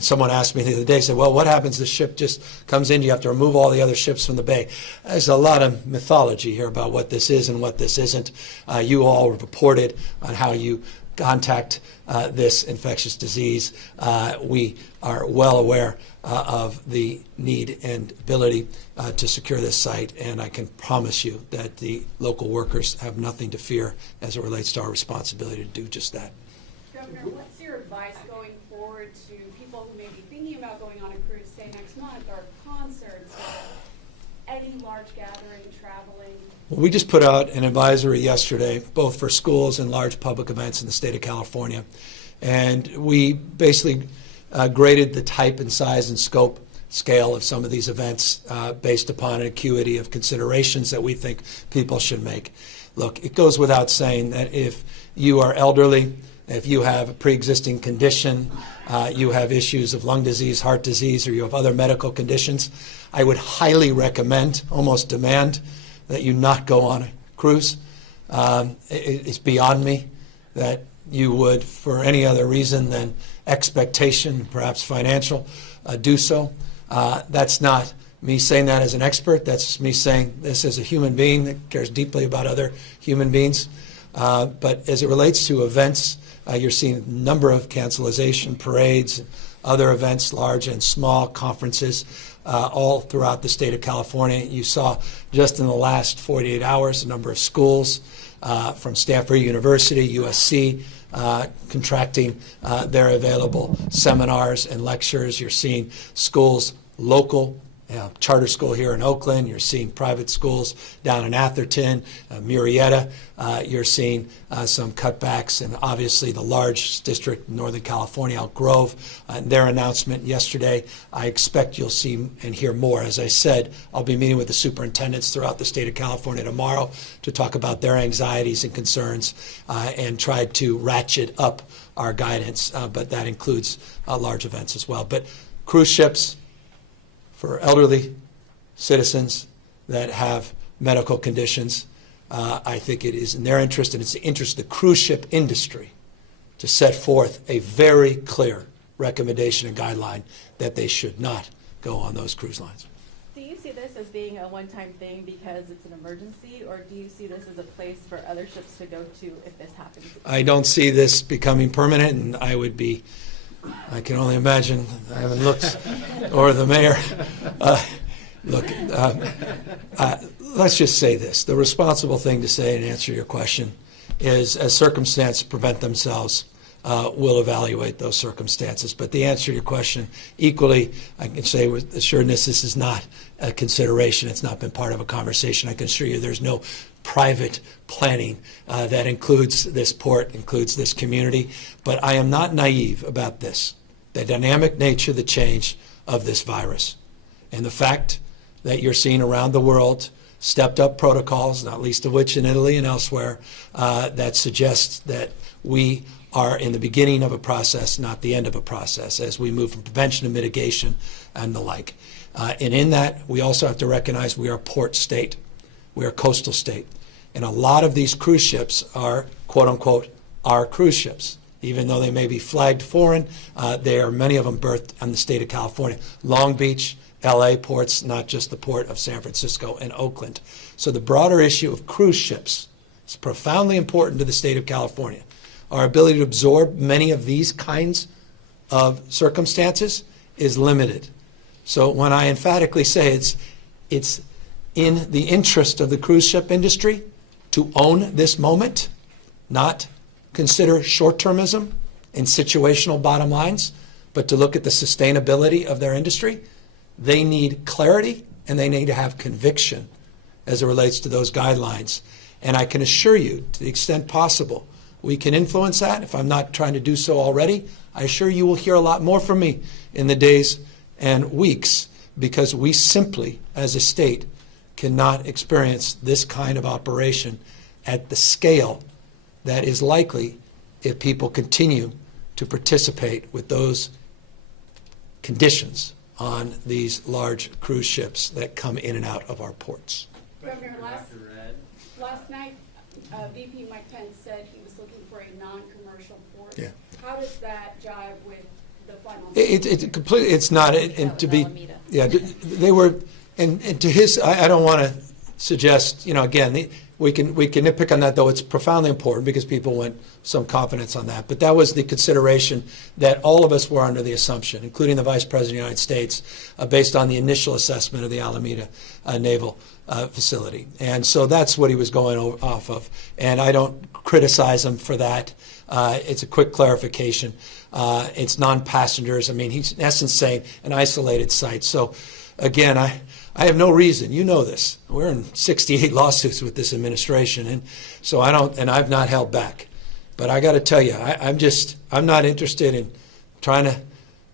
someone asked me the other day, said, well, what happens if the ship just comes in? You have to remove all the other ships from the bay. There's a lot of mythology here about what this is and what this isn't. You all reported on how you contact this infectious disease. We are well aware of the need and ability to secure this site, and I can promise you that the local workers have nothing to fear as it relates to our responsibility to do just that. Governor, what's your advice going forward to people who may be thinking about going on a cruise, say next month, or concerts, or any large gathering, traveling? Well, we just put out an advisory yesterday, both for schools and large public events in the state of California. And we basically graded the type and size and scope scale of some of these events based upon an acuity of considerations that we think people should make. Look, it goes without saying that if you are elderly, if you have a pre-existing condition, you have issues of lung disease, heart disease, or you have other medical conditions, I would highly recommend, almost demand, that you not go on a cruise. It's beyond me that you would, for any other reason than expectation, perhaps financial, do so. That's not me saying that as an expert. That's me saying this as a human being that cares deeply about other human beings. But as it relates to events, you're seeing a number of cancellation parades, other events, large and small conferences, all throughout the state of California. You saw just in the last 48 hours a number of schools from Stanford University, USC, contracting their available seminars and lectures. You're seeing schools local, charter school here in Oakland. You're seeing private schools down in Atherton, Murrieta. You're seeing some cutbacks, and obviously the large district in Northern California, Elk Grove, their announcement yesterday. I expect you'll see and hear more. As I said, I'll be meeting with the superintendents throughout the state of California tomorrow to talk about their anxieties and concerns and try to ratchet up our guidance, but that includes large events as well. But cruise ships, for elderly citizens that have medical conditions, I think it is in their interest, and it's the interest of the cruise ship industry, to set forth a very clear recommendation and guideline that they should not go on those cruise lines. Do you see this as being a one-time thing because it's an emergency, or do you see this as a place for other ships to go to if this happens? I don't see this becoming permanent, and I can only imagine, I haven't looked, or the mayor. Let's just say this. The responsible thing to say and answer your question is, as circumstances prevent themselves, we'll evaluate those circumstances. But the answer to your question, equally, I can say with assuredness, this is not a consideration. It's not been part of a conversation. I can assure you there's no private planning that includes this port, includes this community. But I am not naive about this, the dynamic nature, the change of this virus, and the fact that you're seeing around the world stepped up protocols, not least of which in Italy and elsewhere, that suggests that we are in the beginning of a process, not the end of a process, as we move from prevention to mitigation and the like. And in that, we also have to recognize we are a port state. We are a coastal state. And a lot of these cruise ships are, quote unquote, our cruise ships. Even though they may be flagged foreign, many of them berthed in the state of California. Long Beach, LA ports, not just the port of San Francisco and Oakland. So the broader issue of cruise ships is profoundly important to the state of California. Our ability to absorb many of these kinds of circumstances is limited. So when I emphatically say it's in the interest of the cruise ship industry to own this moment, not consider short-termism and situational bottom lines, but to look at the sustainability of their industry, they need clarity and they need to have conviction as it relates to those guidelines. And I can assure you, to the extent possible, we can influence that. If I'm not trying to do so already, I assure you will hear a lot more from me in the days and weeks, because we simply, as a state, cannot experience this kind of operation at the scale that is likely if people continue to participate with those conditions on these large cruise ships that come in and out of our ports. Governor, last night, VP Mike Pence said he was looking for a non-commercial port. Yeah. How does that jive with the final? It completely. It's not. And to be. Yeah. They were. And to his. I don't want to suggest. Again, we can nitpick on that, though. It's profoundly important because people went some confidence on that. But that was the consideration that all of us were under the assumption, including the Vice President of the United States, based on the initial assessment of the Alameda Naval facility. And so that's what he was going off of. And I don't criticize him for that. It's a quick clarification. It's non-passengers. I mean, he's in essence saying an isolated site. So, again, I have no reason. You know this. We're in 68 lawsuits with this administration, and so I've not held back. But I got to tell you, I'm not interested in trying to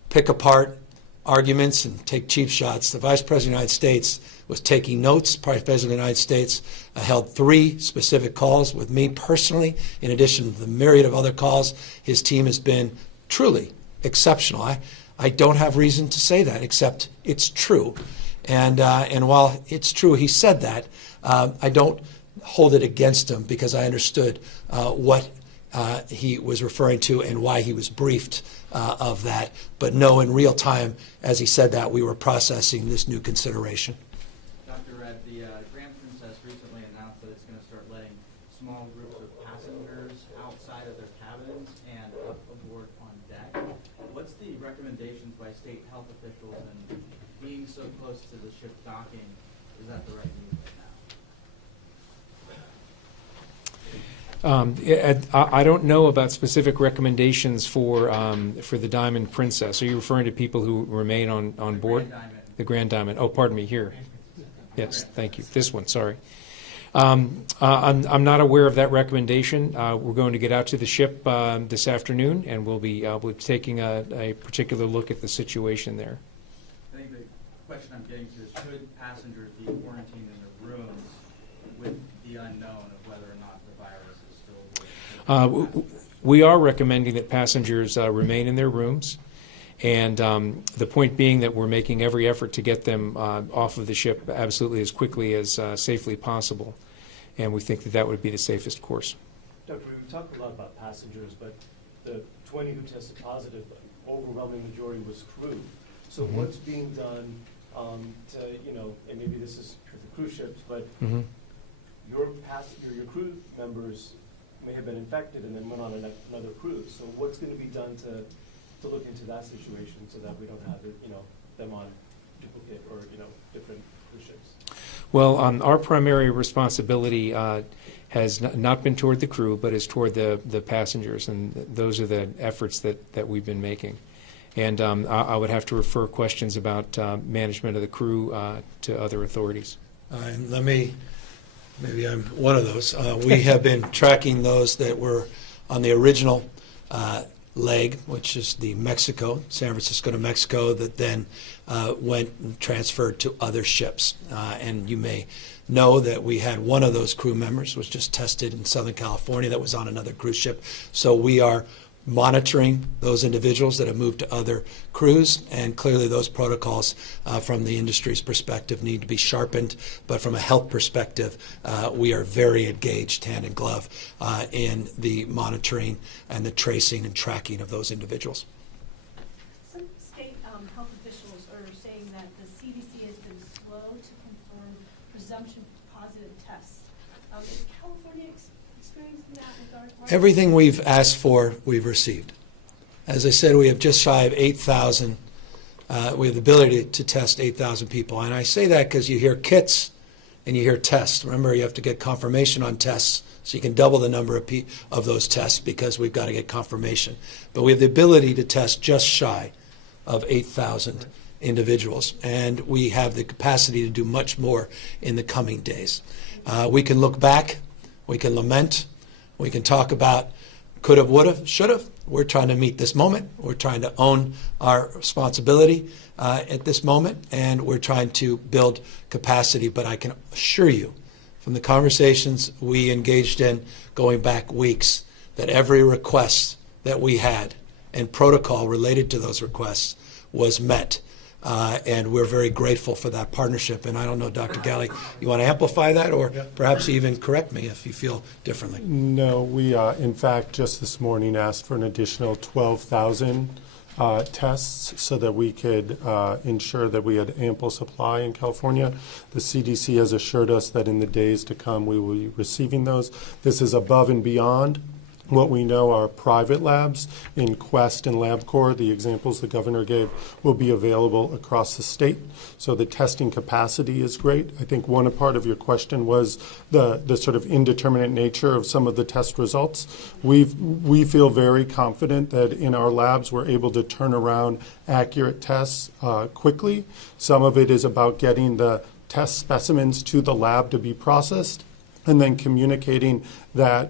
pick apart arguments and take cheap shots. The Vice President of the United States was taking notes. Vice President of the United States held 3 specific calls with me personally, in addition to the myriad of other calls. His team has been truly exceptional. I don't have reason to say that, except it's true. And while it's true he said that, I don't hold it against him because I understood what he was referring to and why he was briefed of that. But no, in real time, as he said that, we were processing this new consideration. Dr. Red, the Grand Princess recently announced that it's going to start letting small groups of passengers outside of their cabins and up aboard on deck. What's the recommendations by state health officials, and being so close to the ship docking, is that the right move right now? I don't know about specific recommendations for the Diamond Princess. Are you referring to people who remain on board? The Grand Diamond. Oh, pardon me, here. Yes, thank you. This one, sorry. I'm not aware of that recommendation. We're going to get out to the ship this afternoon, and we'll be taking a particular look at the situation there. I think the question I'm getting to is, should passengers be quarantined in their rooms with the unknown of whether or not the virus is still aboard? We are recommending that passengers remain in their rooms, and the point being that we're making every effort to get them off of the ship absolutely as quickly as safely possible, and we think that that would be the safest course. Dr. we talked a lot about passengers, but the 20 who tested positive, overwhelming majority was crew. So what's being done to, and maybe this is for the cruise ships, but your crew members may have been infected and then went on another cruise. So what's going to be done to look into that situation so that we don't have it, them on duplicate or different cruise ships? Well, our primary responsibility has not been toward the crew, but is toward the passengers, and those are the efforts that we've been making. And I would have to refer questions about management of the crew to other authorities. Maybe I'm one of those. We have been tracking those that were on the original leg, which is the San Francisco to Mexico, that then went and transferred to other ships. And you may know that we had one of those crew members was just tested in Southern California that was on another cruise ship. So we are monitoring those individuals that have moved to other crews, and clearly those protocols from the industry's perspective need to be sharpened, but from a health perspective we are very engaged hand in glove in the monitoring and the tracing and tracking of those individuals. Some state health officials are saying that the CDC has been slow to confirm presumption positive tests. Is California experiencing that with our part? Everything we've asked for, we've received. As I said, we have just shy of 8,000. We have the ability to test 8,000 people. And I say that because you hear kits and you hear tests. Remember, you have to get confirmation on tests, so you can double the number of those tests because we've got to get confirmation. But we have the ability to test just shy of 8,000 individuals, and we have the capacity to do much more in the coming days. We can look back, we can lament, we can talk about could have, would have, should have. We're trying to meet this moment. We're trying to own our responsibility at this moment, and we're trying to build capacity. But I can assure you, from the conversations we engaged in going back weeks, that every request that we had and protocol related to those requests was met. And we're very grateful for that partnership. And I don't know, Dr. Galley, you want to amplify that, or perhaps even correct me if you feel differently? No, we in fact just this morning asked for an additional 12,000 tests so that we could ensure that we had ample supply in California. The CDC has assured us that in the days to come we will be receiving those. This is above and beyond what we know are private labs in Quest and LabCorp. The examples the governor gave will be available across the state. So the testing capacity is great. I think one part of your question was the sort of indeterminate nature of some of the test results. We feel very confident that in our labs we're able to turn around accurate tests quickly. Some of it is about getting the test specimens to the lab to be processed and then communicating that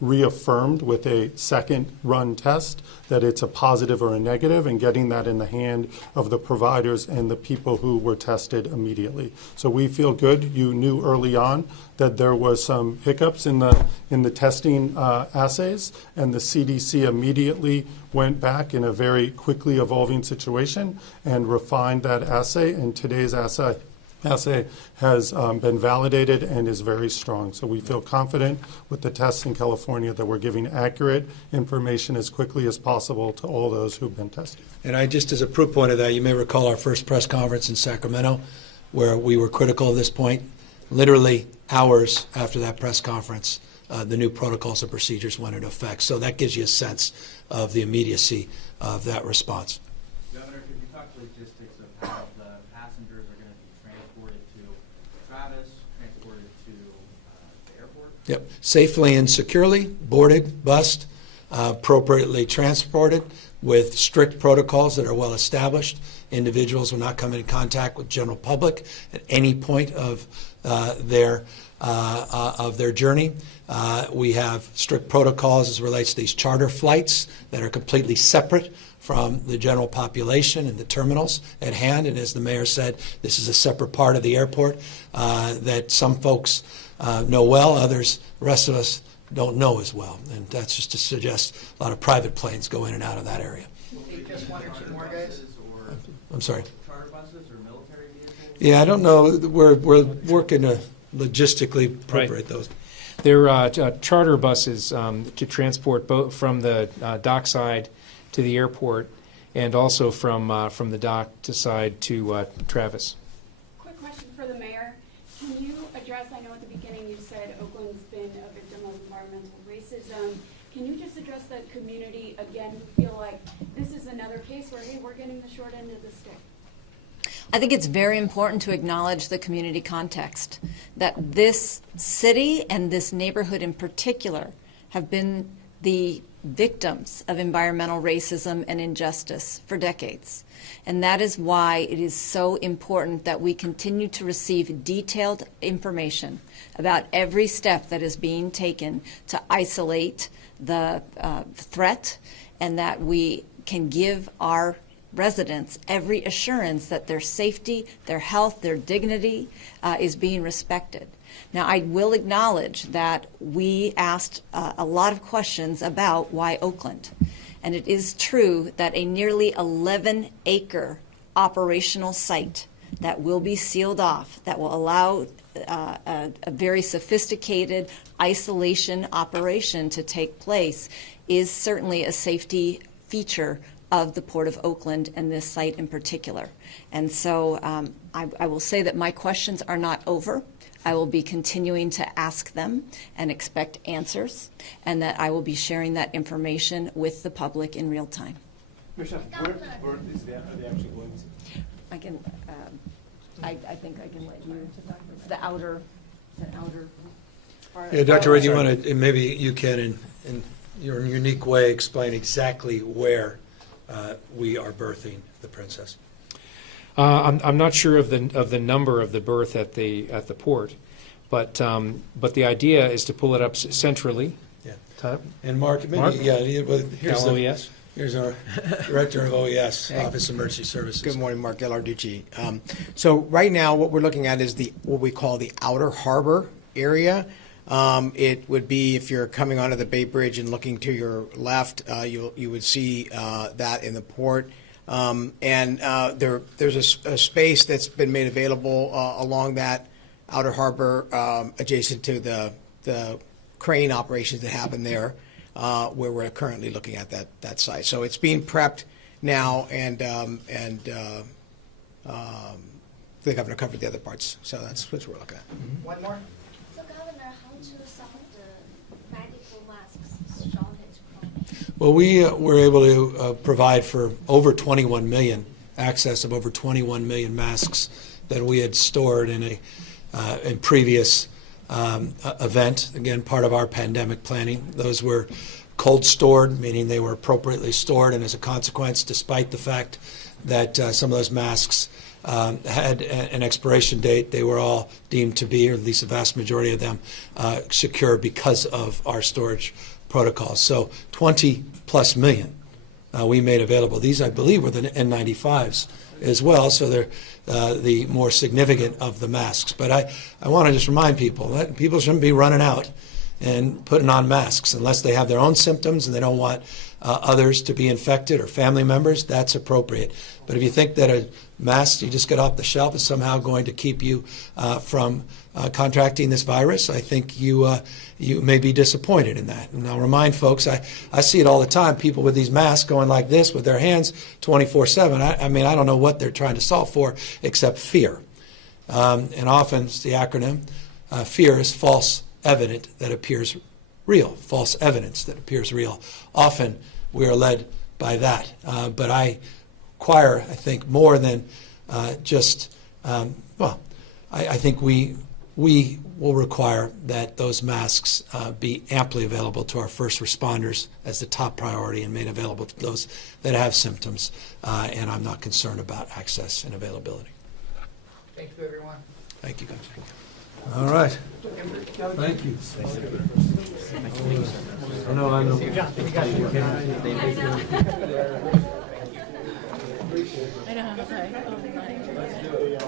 reaffirmed with a second run test that it's a positive or a negative, and getting that in the hand of the providers and the people who were tested immediately. So we feel good. You knew early on that there was some hiccups in the testing assays, and the CDC immediately went back in a very quickly evolving situation and refined that assay, and today's assay has been validated and is very strong. So we feel confident with the tests in California that we're giving accurate information as quickly as possible to all those who've been tested. And I just, as a proof point of that, you may recall our first press conference in Sacramento, where we were critical of this point. Literally hours after that press conference, the new protocols and procedures went into effect. So that gives you a sense of the immediacy of that response. Governor, could you talk logistics of how the passengers are going to be transported to Travis, transported to the airport? Yep, safely and securely, boarded, bused, appropriately transported with strict protocols that are well established. Individuals will not come into contact with general public at any point of their journey. We have strict protocols as it relates to these charter flights that are completely separate from the general population and the terminals at hand. And as the mayor said, this is a separate part of the airport that some folks know well, others, the rest of us don't know as well. And that's just to suggest a lot of private planes go in and out of that area. Just one or two more guys? I'm sorry. Charter buses or military vehicles? Yeah, I don't know. We're working to logistically appropriate those. They're charter buses to transport both from the dockside to the airport, and also from the dock to side to Travis. Quick question for the mayor. Can you address, I know at the beginning you said Oakland's been a victim of environmental racism. Can you just address that community again who feel like this is another case where, hey, we're getting the short end of the stick? I think it's very important to acknowledge the community context, that this city and this neighborhood in particular have been the victims of environmental racism and injustice for decades. And that is why it is so important that we continue to receive detailed information about every step that is being taken to isolate the threat, and that we can give our residents every assurance that their safety, their health, their dignity is being respected. Now, I will acknowledge that we asked a lot of questions about why Oakland. And it is true that a nearly 11-acre operational site that will be sealed off, that will allow a very sophisticated isolation operation to take place, is certainly a safety feature of the Port of Oakland and this site in particular. And so I will say that my questions are not over. I will be continuing to ask them and expect answers, and that I will be sharing that information with the public in real time. Michelle, where are they actually going to? I can, I think I can let you, the outer part. Yeah, Dr. Reed, you want to, maybe you can, in your unique way, explain exactly where we are birthing the princess. I'm not sure of the number of the berth at the port, but the idea is to pull it up centrally. Yeah. And Mark, maybe, Mark? Here's our Director of OES, Office of Emergency Services. Good morning, Mark Ghilarducci. So right now, what we're looking at is what we call the outer harbor area. It would be, if you're coming onto the Bay Bridge and looking to your left, you would see that in the port. There's a space that's been made available along that outer harbor, adjacent to the crane operations that happen there, where we're currently looking at that site. So it's being prepped now, and the governor covered the other parts. So that's what we're looking at. One more? So, Governor, how to solve the medical masks shortage problem? Well, we were able to provide for over 21 million, access of over 21 million masks that we had stored in previous event. Again, part of our pandemic planning. Those were cold stored, meaning they were appropriately stored, and as a consequence, despite the fact that some of those masks had an expiration date, they were all deemed to be, or at least the vast majority of them, secure because of our storage protocols. So 20 plus million we made available. These, I believe, were the N95s as well, so they're the more significant of the masks. But I want to just remind people that people shouldn't be running out and putting on masks unless they have their own symptoms and they don't want others to be infected or family members. That's appropriate. But if you think that a mask you just get off the shelf is somehow going to keep you from contracting this virus, I think you may be disappointed in that. And I'll remind folks, I see it all the time, people with these masks going like this with their hands 24/7. I mean, I don't know what they're trying to solve for except fear. And often it's the acronym, fear is false evidence that appears real, false evidence that appears real. Often we are led by that. But I require, I think, more than just, I think we will require that those masks be amply available to our first responders as the top priority and made available to those that have symptoms. And I'm not concerned about access and availability. Thank you, everyone. Thank you, guys. All right. Thank you. I know, I know. I know, sorry. Oh, my.